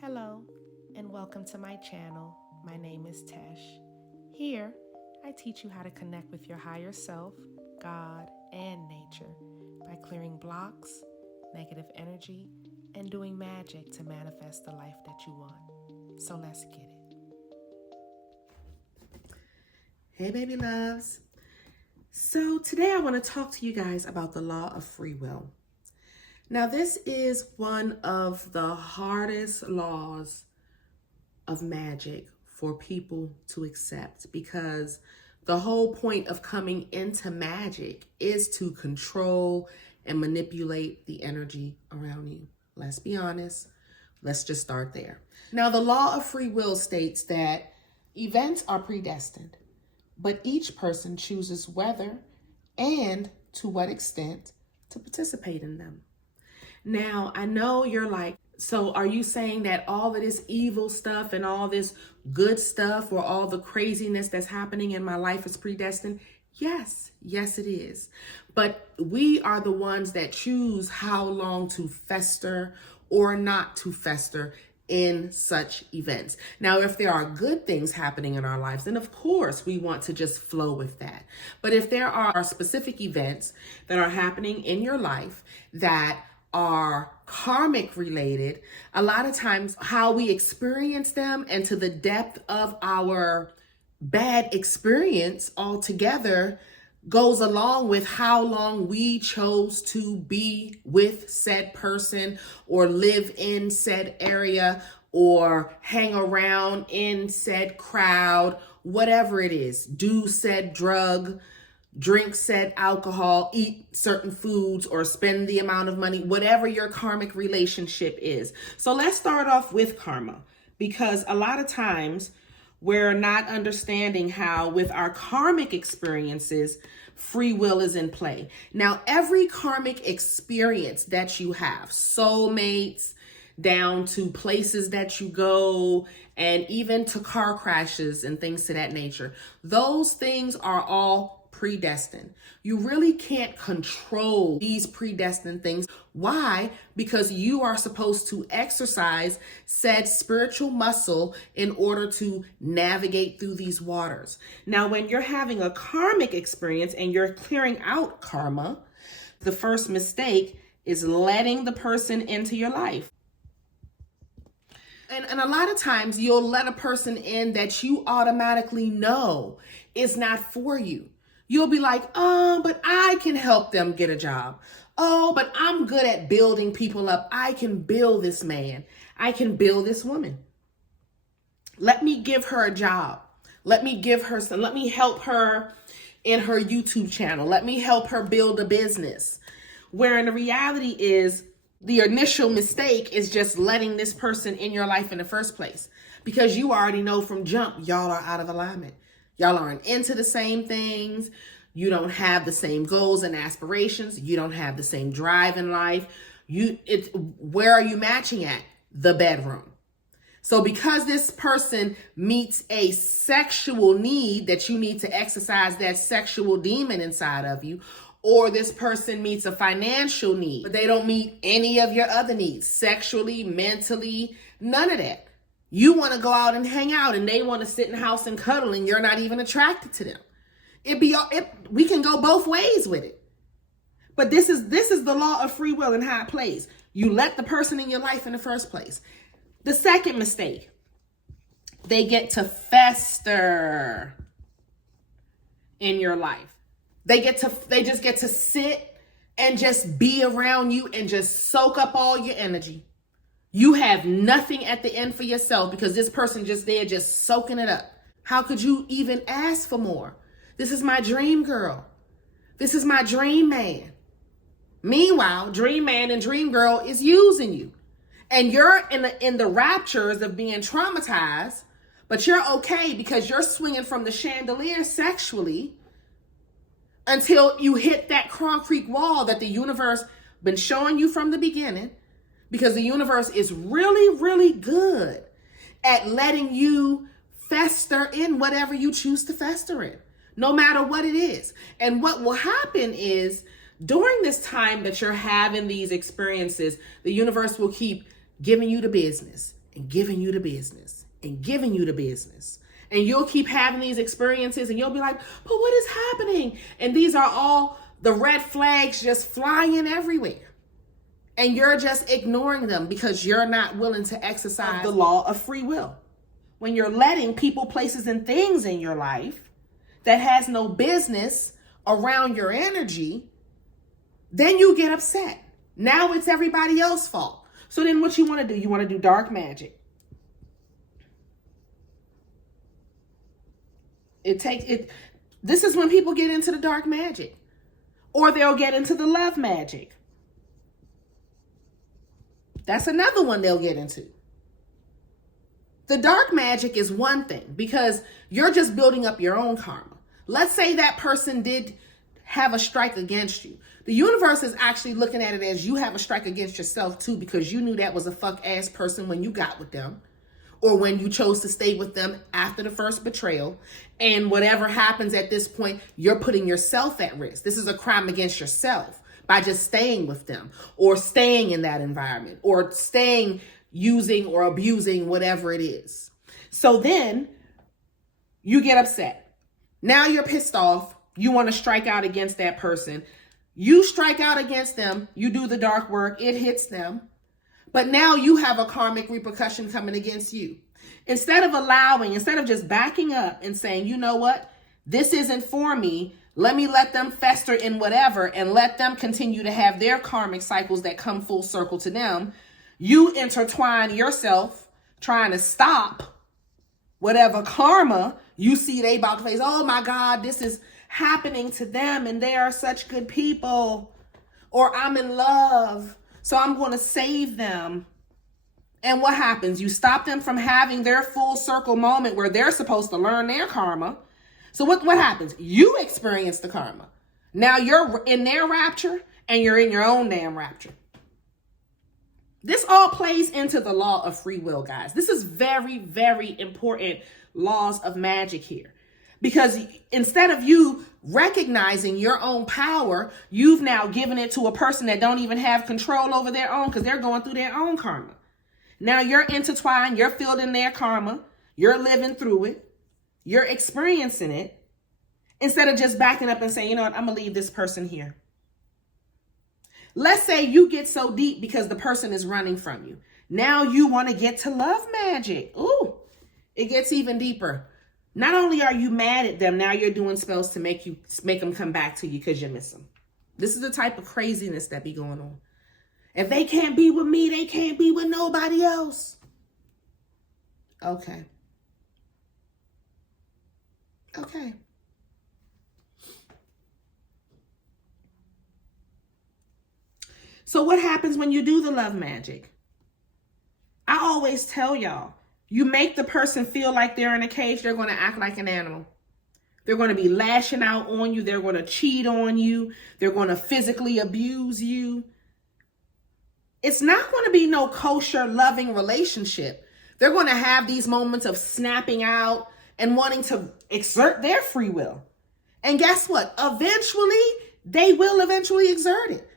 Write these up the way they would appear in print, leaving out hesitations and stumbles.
Hello, and welcome to my channel. My name is Tesh. Here, I teach you how to connect with your higher self, God, and nature by clearing blocks, negative energy, and doing magic to manifest the life that you want. So let's get it. Hey, baby loves. So today I want to talk to you guys about the law of free will. Now, this is one of the hardest laws of magic for people to accept because the whole point of coming into magic is to control and manipulate the energy around you. Let's be honest. Let's just start there. Now, the law of free will states that events are predestined, but each person chooses whether and to what extent to participate in them. Now, I know you're like, so are you saying that all of this evil stuff and all this good stuff or all the craziness that's happening in my life is predestined? Yes, it is. But we are the ones that choose how long to fester or not to fester in such events. Now, if there are good things happening in our lives, then of course we want to just flow with that. But if there are specific events that are happening in your life that are karmic related, a lot of times how we experience them and to the depth of our bad experience altogether goes along with how long we chose to be with said person or live in said area or hang around in said crowd, whatever it is, do said drug, drink said alcohol, eat certain foods, or spend the amount of money, whatever your karmic relationship is. So let's start off with karma, because a lot of times we're not understanding how with our karmic experiences, free will is in play. Now, every karmic experience that you have, soulmates, down to places that you go, and even to car crashes and things to that nature, those things are all predestined. You really can't control these predestined things. Why? Because you are supposed to exercise said spiritual muscle in order to navigate through these waters. Now, when you're having a karmic experience and you're clearing out karma, the first mistake is letting the person into your life. And a lot of times you'll let a person in that you automatically know is not for you. You'll be like, oh, but I can help them get a job. Oh, but I'm good at building people up. I can build this man. I can build this woman. Let me give her a job. Let me help her in her YouTube channel. Let me help her build a business. Where in the reality is the initial mistake is just letting this person in your life in the first place. Because you already know from jump, y'all are out of alignment. Y'all aren't into the same things. You don't have the same goals and aspirations. You don't have the same drive in life. Where are you matching at? The bedroom. So because this person meets a sexual need that you need to exercise that sexual demon inside of you, or this person meets a financial need, but they don't meet any of your other needs, sexually, mentally, none of that. You want to go out and hang out and they want to sit in the house and cuddle and you're not even attracted to them. We can go both ways with it. But this is the law of free will and how it plays. You let the person in your life in the first place. The second mistake, they get to fester in your life. They just get to sit and just be around you and just soak up all your energy. You have nothing at the end for yourself because this person just there just soaking it up. How could you even ask for more? This is my dream girl. This is my dream man. Meanwhile, dream man and dream girl is using you. And you're in the raptures of being traumatized, but you're okay because you're swinging from the chandelier sexually until you hit that concrete wall that the universe been showing you from the beginning. Because the universe is really, really good at letting you fester in whatever you choose to fester in, no matter what it is. And what will happen is during this time that you're having these experiences, the universe will keep giving you the business and giving you the business and giving you the business. And you'll keep having these experiences and you'll be like, but what is happening? And these are all the red flags just flying everywhere. And you're just ignoring them because you're not willing to exercise the law of free will. When you're letting people, places, and things in your life that has no business around your energy, then you get upset. Now it's everybody else's fault. So then what you want to do? You want to do dark magic. This is when people get into the dark magic. Or they'll get into the love magic. That's another one they'll get into. The dark magic is one thing because you're just building up your own karma. Let's say that person did have a strike against you. The universe is actually looking at it as you have a strike against yourself too, because you knew that was a fuck ass person when you got with them, or when you chose to stay with them after the first betrayal. And whatever happens at this point, you're putting yourself at risk. This is a crime against yourself by just staying with them or staying in that environment or staying, using or abusing whatever it is. So then you get upset. Now you're pissed off. You want to strike out against that person. You strike out against them. You do the dark work. It hits them. But now you have a karmic repercussion coming against you. Instead of just backing up and saying, you know what? This isn't for me. Let them fester in whatever and let them continue to have their karmic cycles that come full circle to them. You intertwine yourself trying to stop whatever karma you see they about to face. Oh my God, this is happening to them and they are such good people. Or I'm in love, so I'm going to save them. And what happens? You stop them from having their full circle moment where they're supposed to learn their karma. So what happens? You experience the karma. Now you're in their rapture and you're in your own damn rapture. This all plays into the law of free will, guys. This is very, very important laws of magic here. Because instead of you recognizing your own power, you've now given it to a person that don't even have control over their own because they're going through their own karma. Now you're intertwined, you're filled in their karma, you're living through it, you're experiencing it, instead of just backing up and saying, you know what, I'm gonna leave this person here. Let's say you get so deep because the person is running from you. Now you want to get to love magic. Ooh, it gets even deeper. Not only are you mad at them, now you're doing spells to make them come back to you because you miss them. This is the type of craziness that be going on. If they can't be with me, they can't be with nobody else. Okay. So what happens when you do the love magic? I always tell y'all, you make the person feel like they're in a cage, they're going to act like an animal. They're going to be lashing out on you. They're going to cheat on you. They're going to physically abuse you. It's not going to be no kosher, loving relationship. They're going to have these moments of snapping out and wanting to exert their free will. And guess what? They will eventually exert it.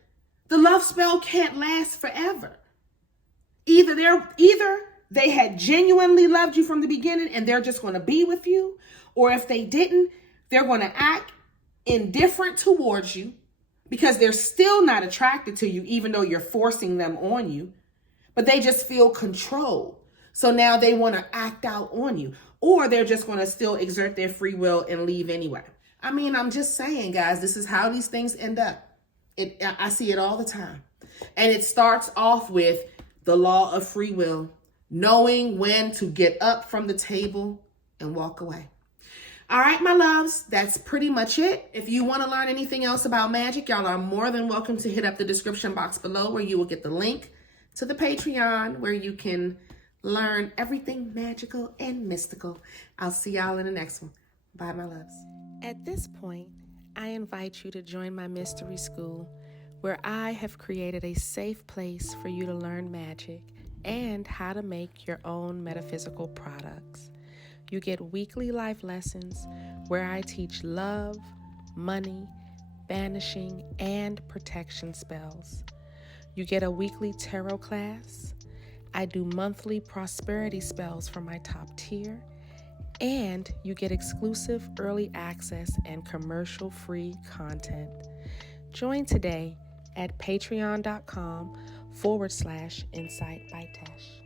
The love spell can't last forever. Either they had genuinely loved you from the beginning and they're just going to be with you, or if they didn't, they're going to act indifferent towards you because they're still not attracted to you, even though you're forcing them on you, but they just feel control. So now they want to act out on you, or they're just going to still exert their free will and leave anyway. I mean, I'm just saying, guys, this is how these things end up. I see it all the time. And it starts off with the law of free will, knowing when to get up from the table and walk away. All right, my loves, that's pretty much it. If you want to learn anything else about magic, y'all are more than welcome to hit up the description box below where you will get the link to the Patreon where you can learn everything magical and mystical. I'll see y'all in the next one. Bye, my loves. At this point, I invite you to join my mystery school where I have created a safe place for you to learn magic and how to make your own metaphysical products. You get weekly life lessons where I teach love, money, banishing, and protection spells. You get a weekly tarot class, I do monthly prosperity spells for my top tier, and you get exclusive early access and commercial-free content. Join today at patreon.com/Insight by Tesh.